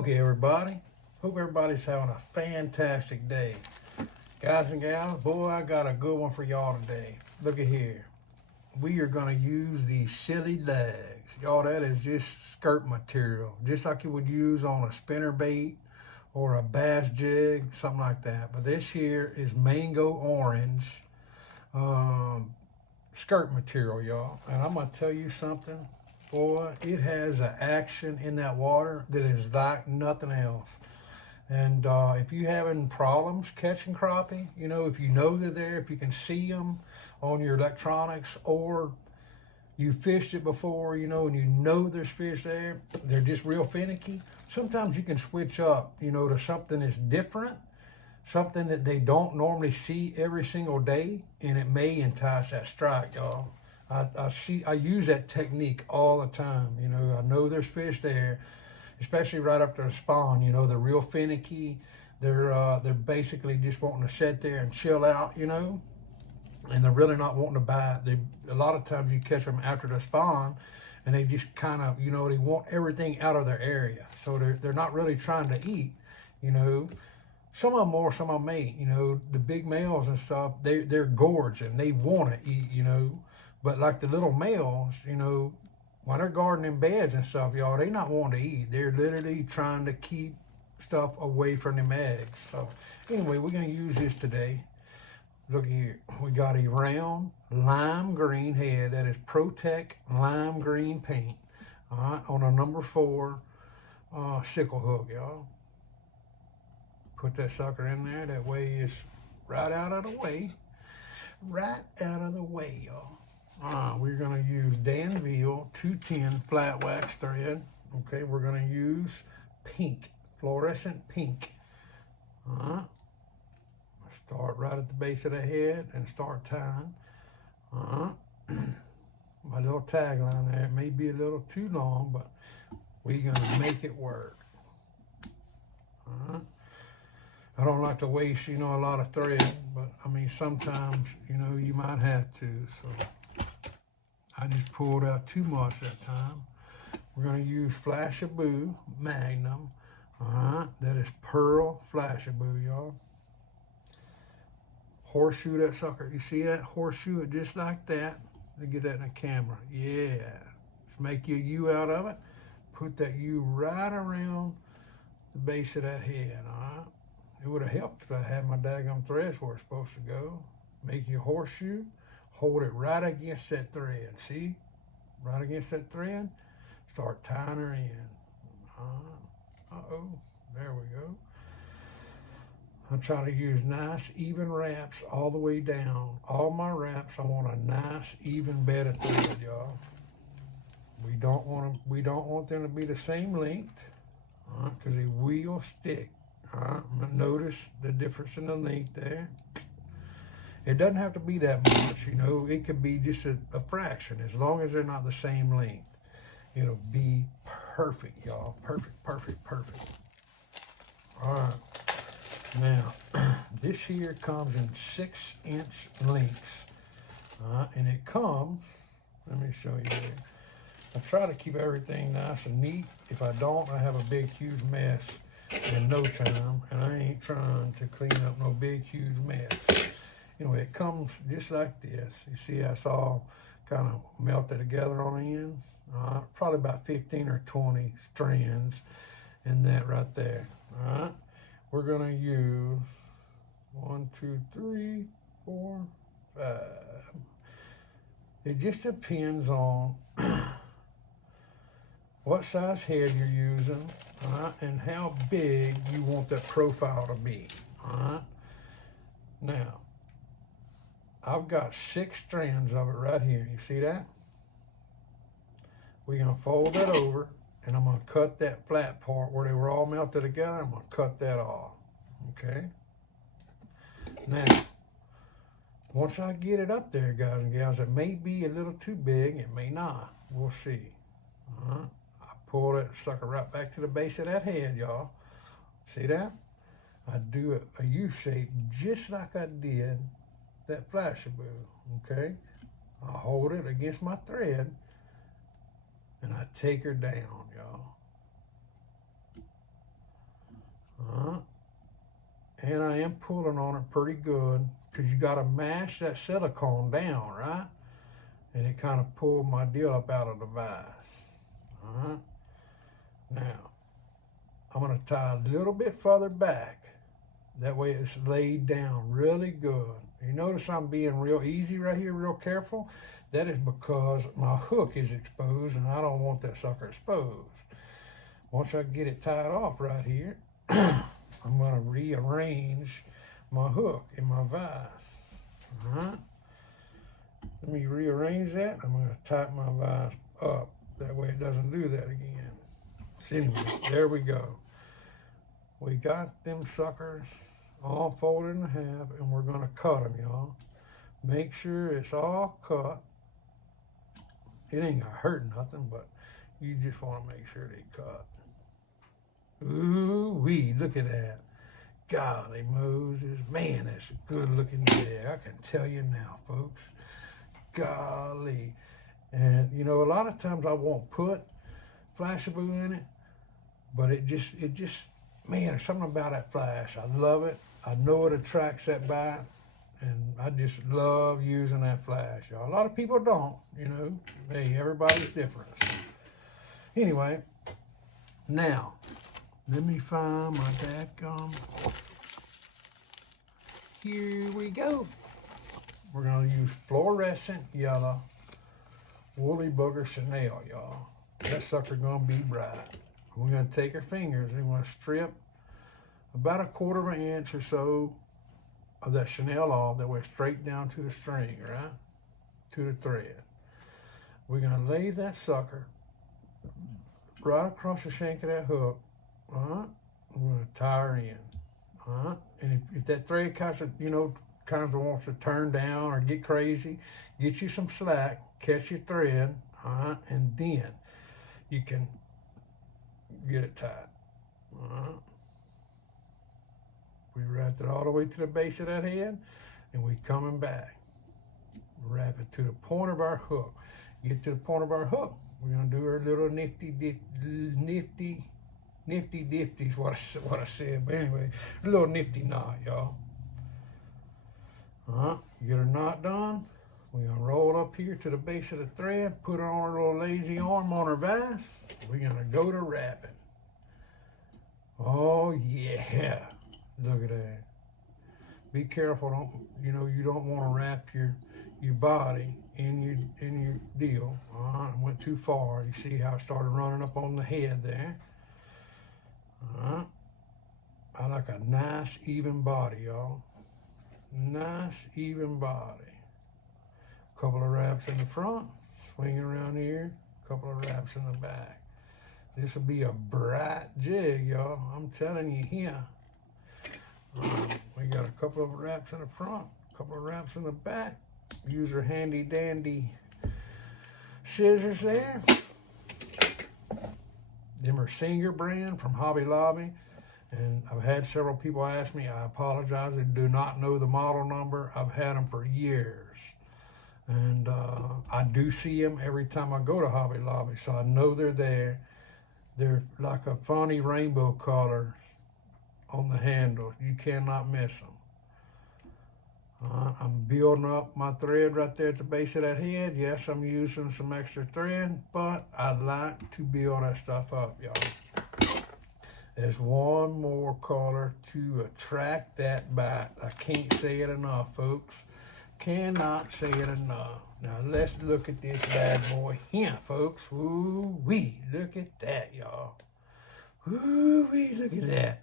Okay, everybody. Hope everybody's having a fantastic day. Guys and gals, boy, I got a good one for y'all today. Look at here. We are going to use these silly legs. Y'all, that is just skirt material. Just like you would use on a spinner bait or a bass jig, something like that. But this here is mango orange skirt material, y'all. And I'm going to tell you something. Boy, it has an action in that water that is like nothing else. And if you're having problems catching crappie, if you know they're there, if you can see them on your electronics, or you fished it before, and you know there's fish there, they're just real finicky. Sometimes you can switch up, to something that's different, something that they don't normally see every single day, and it may entice that strike, y'all. I use that technique all the time. I know there's fish there, especially right after the spawn. They're real finicky. They're basically just wanting to sit there and chill out. And they're really not wanting to bite. A lot of times you catch them after the spawn, and they just kind of, they want everything out of their area. So they're not really trying to eat. Some of them more, some of them ain't. The big males and stuff, they're gorging. They want to eat. But like the little males, when they're guarding in beds and stuff, y'all, they not wanting to eat. They're literally trying to keep stuff away from them eggs. So anyway, we're going to use this today. Look here. We got a round lime green head. That is Protect lime green paint. All right, on a number 4 sickle hook, y'all. Put that sucker in there. That way it's right out of the way. Right out of the way, y'all. We're going to use Danville 210 flat wax thread. Okay, we're going to use pink, fluorescent pink. Start right at the base of the head and start tying. My little tagline there, it may be a little too long, but we're going to make it work. I don't like to waste, a lot of thread, but I mean, sometimes, you might have to, so I just pulled out too much that time. We're going to use Flashabou Magnum. That is Pearl Flashabou, y'all. Horseshoe that sucker. You see that? Horseshoe it just like that. Let me get that in the camera. Yeah. Just make your U out of it. Put that U right around the base of that head, all right? It would have helped if I had my daggum threads where it's supposed to go. Make your horseshoe. Hold it right against that thread. See? Right against that thread. Start tying her in. Uh-oh. There we go. I'm trying to use nice, even wraps all the way down. All my wraps, I want a nice, even bed of thread, y'all. We don't want them to be the same length, because they will stick. Notice the difference in the length there. It doesn't have to be that much, It could be just a fraction. As long as they're not the same length, it'll be perfect, y'all. Perfect, perfect, perfect. All right. Now, this here comes in 6-inch lengths. And it comes, let me show you here. I try to keep everything nice and neat. If I don't, I have a big, huge mess in no time. And I ain't trying to clean up no big, huge mess. Anyway, it comes just like this. You see how it's all kind of melted together on the end? Probably about 15 or 20 strands in that right there. All right. We're going to use 1, 2, 3, 4, 5. It just depends on what size head you're using, and how big you want that profile to be. Now, I've got 6 strands of it right here. You see that? We're going to fold that over, and I'm going to cut that flat part where they were all melted together. I'm going to cut that off. Okay? Now, once I get it up there, guys and gals, it may be a little too big. It may not. We'll see. I pull that sucker right back to the base of that head, y'all. See that? I do a U shape just like I did that Flashabou. Okay? I hold it against my thread, and I take her down, y'all. And I am pulling on it pretty good because you got to mash that silicone down, right? And it kind of pulled my deal up out of the vise. Now, I'm going to tie a little bit further back. That way it's laid down really good. You notice I'm being real easy right here, real careful? That is because my hook is exposed and I don't want that sucker exposed. Once I get it tied off right here, I'm going to rearrange my hook in my vise. Let me rearrange that. I'm going to tighten my vise up. That way it doesn't do that again. So anyway, there we go. We got them suckers all folded in half, and we're going to cut them, y'all. Make sure it's all cut. It ain't going to hurt nothing, but you just want to make sure they cut. Ooh-wee, look at that. Golly Moses. Man, that's a good-looking jag. I can tell you now, folks. Golly. And, you know, a lot of times I won't put Flashaboo in it, but it just, man, there's something about that flash. I love it. I know it attracts that bite, and I just love using that flash, y'all. A lot of people don't, you know. Hey, everybody's different. Anyway, now, let me find my dadgum. Here we go. We're going to use fluorescent yellow woolly booger chenille, y'all. That sucker going to be bright. We're going to take our fingers and we're going to strip about 1/4 inch or so of that chenille off. That way straight down to the string, right? To the thread. We're going to lay that sucker right across the shank of that hook. We're going to tie her in. And if that thread kind of, you know, wants to turn down or get crazy, get you some slack, catch your thread, and then you can get it tied. We wrapped it all the way to the base of that head, and we coming back. Wrap it to the point of our hook. Get to the point of our hook. We're gonna do our little nifty is what I said. But anyway, a little nifty knot, y'all. Get our knot done. We're gonna roll up here to the base of the thread, put it on our little lazy arm on our vise. We're gonna go to wrapping. Oh yeah, look at that. Be careful, you don't want to wrap your body in your deal. It went too far. You see how it started running up on the head there. I like a nice even body, y'all. Nice even body. Couple of wraps in the front, swing around here, couple of wraps in the back. This will be a bright jig, y'all. I'm telling you here. We got a couple of wraps in the front, a couple of wraps in the back. Use our handy dandy scissors there. Them are Singer brand from Hobby Lobby. And I've had several people ask me, I apologize, I do not know the model number. I've had them for years. And I do see them every time I go to Hobby Lobby, so I know they're there. They're like a funny rainbow color on the handle. You cannot miss them. I'm building up my thread right there at the base of that head. Yes, I'm using some extra thread, but I like to build that stuff up, y'all. There's one more color to attract that bite. I can't say it enough, folks. Cannot say it enough. Now let's look at this bad boy here, folks. Ooh-wee, look at that, y'all. Ooh-wee, look at that.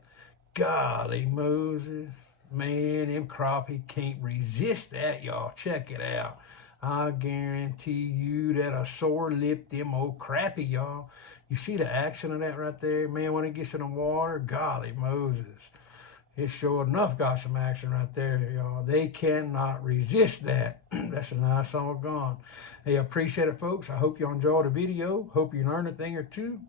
Golly Moses. Man, them crappie can't resist that, y'all. Check it out. I guarantee you that'll sore lip them old crappie, y'all. You see the action of that right there? Man, when it gets in the water, golly Moses. It sure enough got some action right there, y'all. They cannot resist that. That's a nice summer gone. Hey, I appreciate it, folks. I hope you enjoyed the video. Hope you learned a thing or two.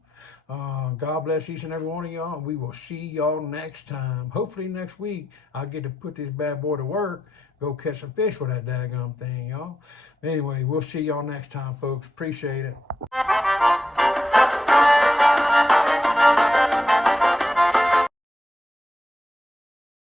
God bless each and every one of y'all. We will see y'all next time. Hopefully next week, I'll get to put this bad boy to work. Go catch some fish with that daggum thing, y'all. Anyway, we'll see y'all next time, folks. Appreciate it.